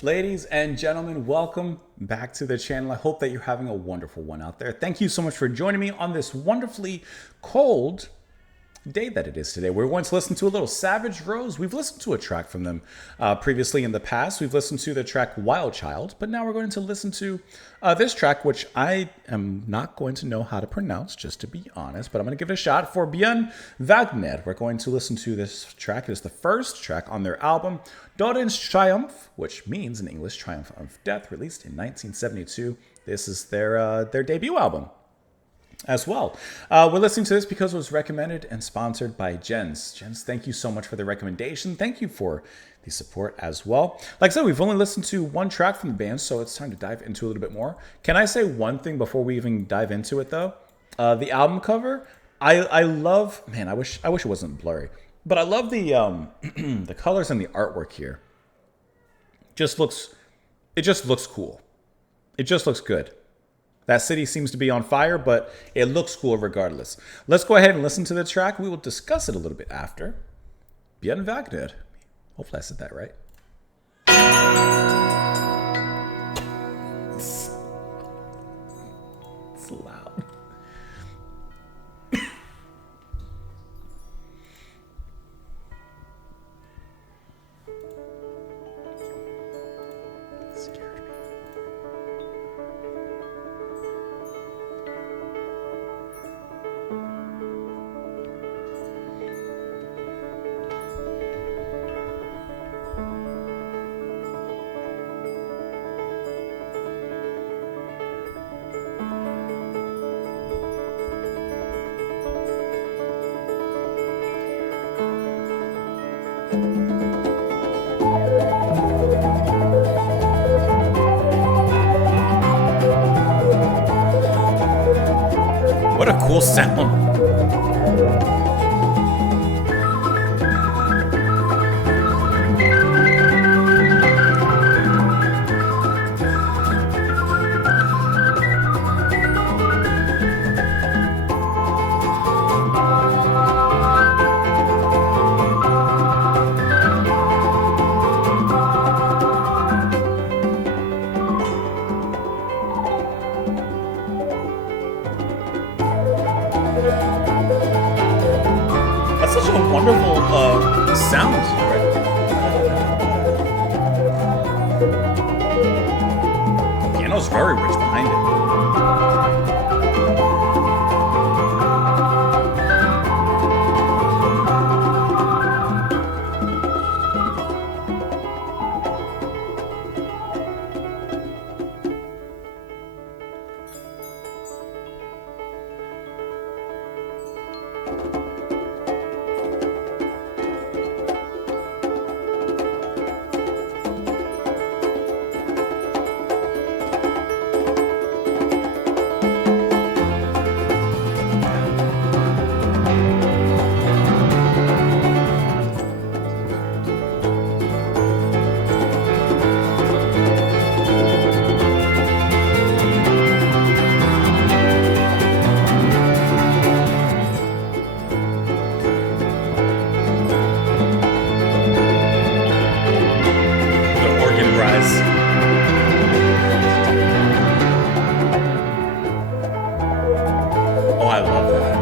Ladies and gentlemen, welcome back to the channel. I hope that you're having a wonderful one out there. Thank you so much for joining me on this wonderfully cold day that it is today. We're going to listen to a little Savage Rose. We've listened to a track from them previously in the past. We've listened to the track Wild Child, but now we're going to listen to this track, which I am not going to know how to pronounce, just to be honest, but I'm going to give it a shot. For Byen, Vågner, we're going to listen to this track. It is the first track on their album, Dödens Triumph, which means in English, Triumph of Death, released in 1972. This is their debut album as well. We're listening to this because it was recommended and sponsored by Jens. Jens, thank you so much for the recommendation. Thank you for the support as well. Like I said, we've only listened to one track from the band, so it's time to dive into a little bit more. Can I say one thing before we even dive into it, though? The album cover, I love. Man, I wish it wasn't blurry, but I love the the colors and the artwork here. It just looks cool. It just looks good. That city seems to be on fire, but it looks cool regardless. Let's go ahead and listen to the track. We will discuss it a little bit after. Byen Vågner. Hopefully I said that right. It's loud. It scared me. What a cool sound. That's such a wonderful sound, right? The piano's very rich behind it. Oh, I love that.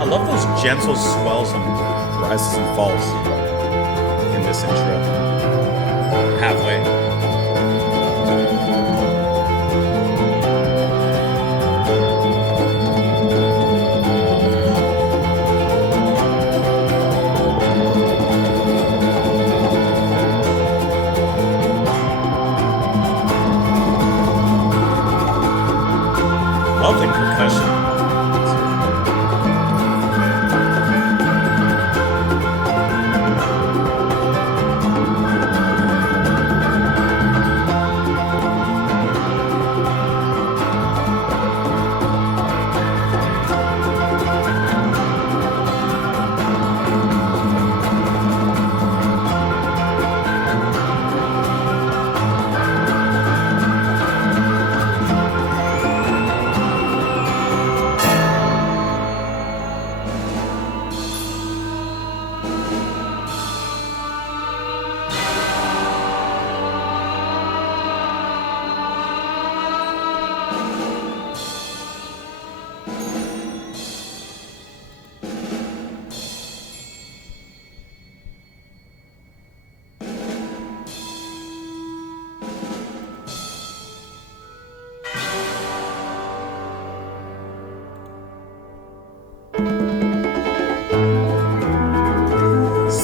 I love those gentle swells and rises and falls in this intro. Halfway. Love the percussion.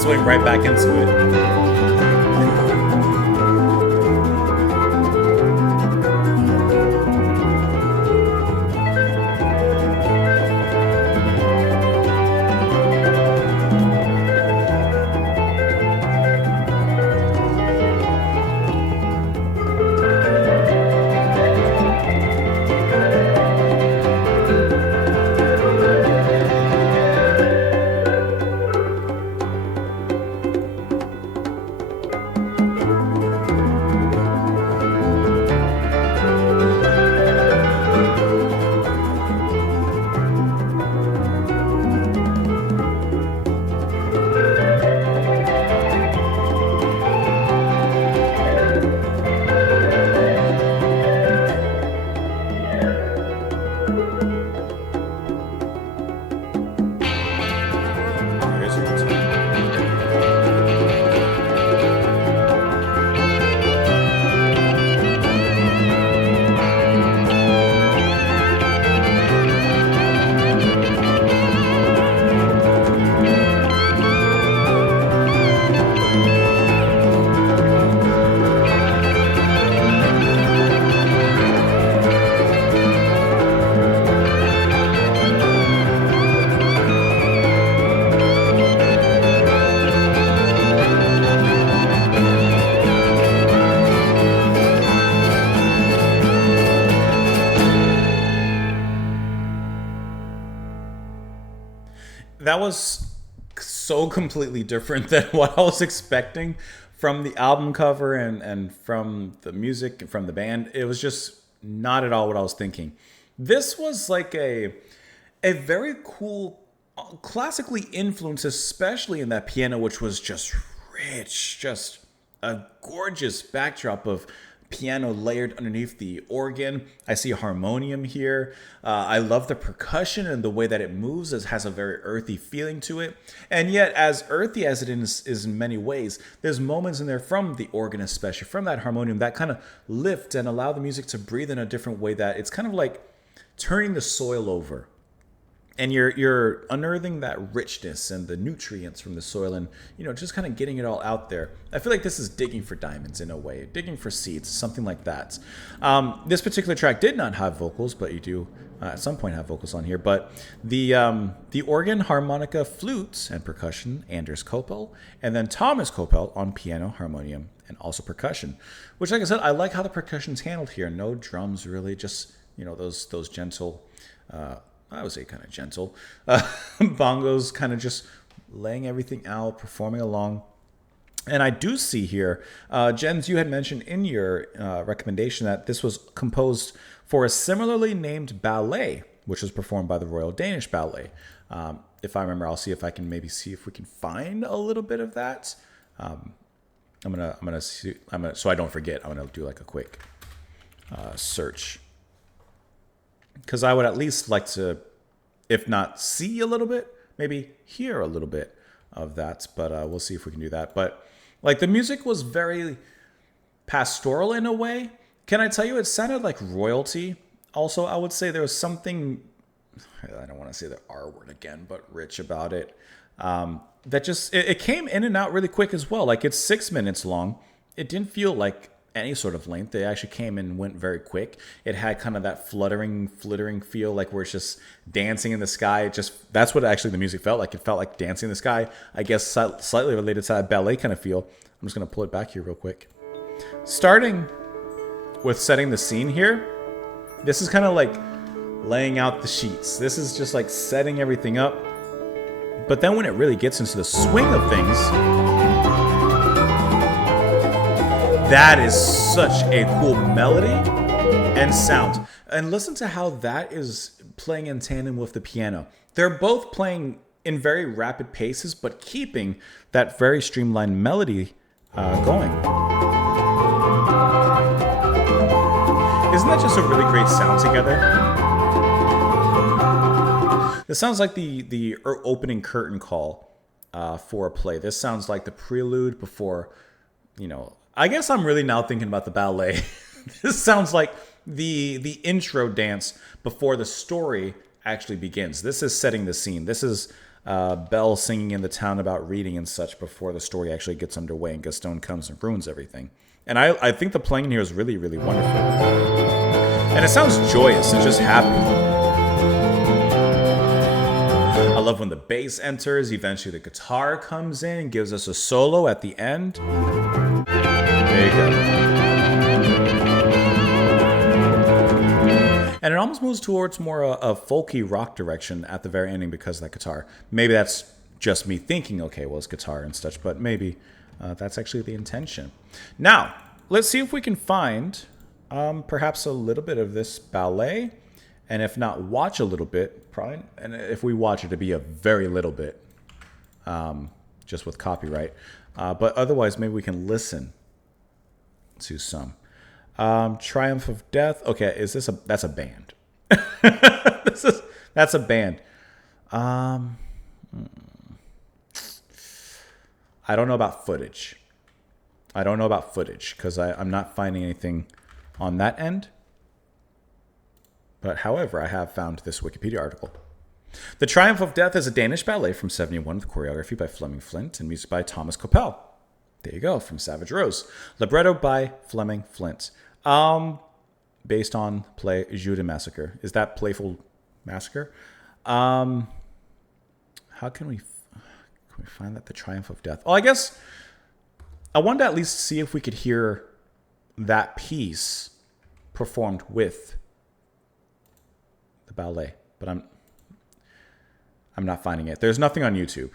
swing right back into it. That was so completely different than what I was expecting from the album cover and from the music and from the band. It was just not at all what I was thinking. This was like a very cool, classically influenced, especially in that piano, which was just rich, just a gorgeous backdrop of piano layered underneath the organ. I see a harmonium here. I love the percussion and the way that it moves. It has a very earthy feeling to it. And yet, as earthy as it is in many ways, there's moments in there from the organ, especially from that harmonium, that kind of lift and allow the music to breathe in a different way, that it's kind of like turning the soil over. And you're unearthing that richness and the nutrients from the soil, and just kind of getting it all out there. I feel like this is digging for diamonds in a way, digging for seeds, something like that. This particular track did not have vocals, but you do at some point have vocals on here. But the organ, harmonica, flutes, and percussion, Anders Koppel, and then Thomas Koppel on piano, harmonium, and also percussion. Which, like I said, I like how the percussion's handled here. No drums really, just those gentle. I would say kind of gentle. Bongos kind of just laying everything out, performing along. And I do see here, Jens, you had mentioned in your recommendation that this was composed for a similarly named ballet, which was performed by the Royal Danish Ballet. If I remember, I'll see if I can maybe see if we can find a little bit of that. I'm gonna so I don't forget. I'm gonna do like a quick search. Because I would at least like to, if not see a little bit, maybe hear a little bit of that. But we'll see if we can do that. But like the music was very pastoral in a way. Can I tell you, it sounded like royalty. Also, I would say there was something, I don't want to say the R word again, but rich about it. That just, it came in and out really quick as well. Like it's 6 minutes long. It didn't feel like any sort of length. They actually came and went very quick. It had kind of that fluttering feel, like where it's just dancing in the sky. That's what actually the music felt like. It felt like dancing in the sky. I guess slightly related to that ballet kind of feel. I'm just going to pull it back here real quick. Starting with setting the scene here, this is kind of like laying out the sheets. This is just like setting everything up. But then when it really gets into the swing of things, that is such a cool melody and sound. And listen to how that is playing in tandem with the piano. They're both playing in very rapid paces, but keeping that very streamlined melody going. Isn't that just a really great sound together? This sounds like the opening curtain call for a play. This sounds like the prelude before, I guess I'm really now thinking about the ballet. This sounds like the intro dance before the story actually begins. This is setting the scene. This is Belle singing in the town about reading and such before the story actually gets underway, and Gaston comes and ruins everything. And I think the playing here is really, really wonderful. And it sounds joyous and just happy. I love when the bass enters, eventually the guitar comes in and gives us a solo at the end. There you go. And it almost moves towards more a folky rock direction at the very ending because of that guitar. Maybe that's just me thinking, okay, well, it's guitar and such, but maybe that's actually the intention. Now, let's see if we can find perhaps a little bit of this ballet. And if not, watch a little bit, probably. And if we watch it, it'd be a very little bit, just with copyright. But otherwise, maybe we can listen to some. Triumph of Death. Okay, that's a band. That's a band. I don't know about footage. Because I'm not finding anything on that end. But however, I have found this Wikipedia article. The Triumph of Death is a Danish ballet from 1971 with choreography by Flemming Flint and music by Thomas Koppel. There you go, from Savage Rose. Libretto by Flemming Flint. Based on play Jeu de Massacre. Is that Playful Massacre? How can we find that? The Triumph of Death. Well, I guess I wanted to at least see if we could hear that piece performed with the ballet, but I'm not finding it. There's nothing on YouTube,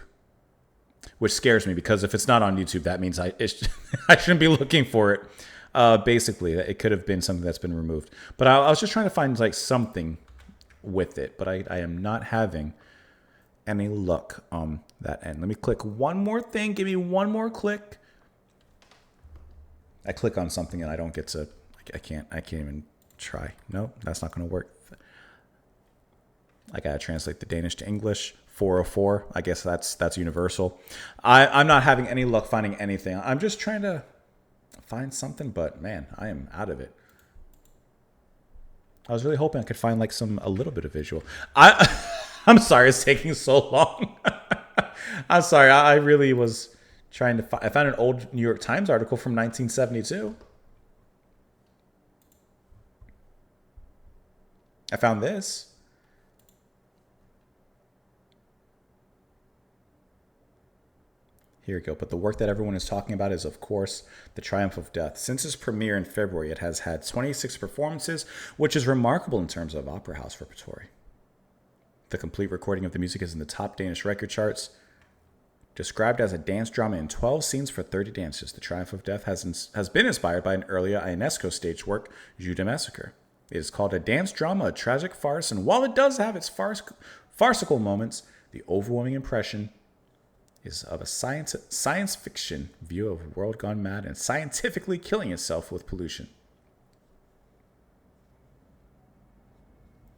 which scares me because if it's not on YouTube, that means I shouldn't be looking for it. Basically, it could have been something that's been removed. But I was just trying to find like something with it, but I am not having any luck on that end. Let me click one more thing. Give me one more click. I click on something and I don't get to. I can't even try. No, that's not going to work. I gotta translate the Danish to English. 404. I guess that's universal. I'm not having any luck finding anything. I'm just trying to find something, but man, I am out of it. I was really hoping I could find like a little bit of visual. I'm sorry it's taking so long. I'm sorry. I really was trying to find. I found an old New York Times article from 1972. I found this. Here we go. But the work that everyone is talking about is, of course, The Triumph of Death. Since its premiere in February, it has had 26 performances, which is remarkable in terms of opera house repertory. The complete recording of the music is in the top Danish record charts. Described as a dance drama in 12 scenes for 30 dances, The Triumph of Death has been inspired by an earlier Ionesco stage work, Jeu de Massacre. It is called a dance drama, a tragic farce, and while it does have its farcical moments, the overwhelming impression is of a science fiction view of a world gone mad and scientifically killing itself with pollution.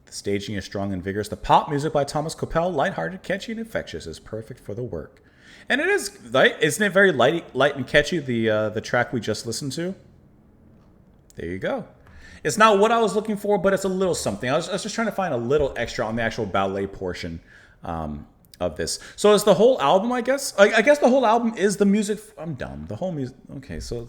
The staging is strong and vigorous. The pop music by Thomas Koppel, lighthearted, catchy, and infectious, is perfect for the work. And it is, right? Isn't it very light and catchy, the track we just listened to? There you go. It's not what I was looking for, but it's a little something. I was just trying to find a little extra on the actual ballet portion of this. So is the whole album, I guess? I guess the whole album is the music. I'm dumb. The whole music. Okay, so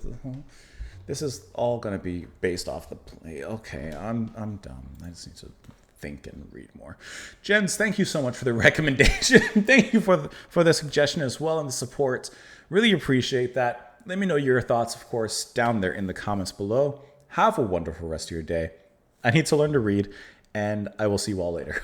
this is all going to be based off the play. Okay, I'm dumb. I just need to think and read more. Jens, thank you so much for the recommendation. Thank you for the suggestion as well and the support. Really appreciate that. Let me know your thoughts, of course, down there in the comments below. Have a wonderful rest of your day. I need to learn to read, and I will see you all later.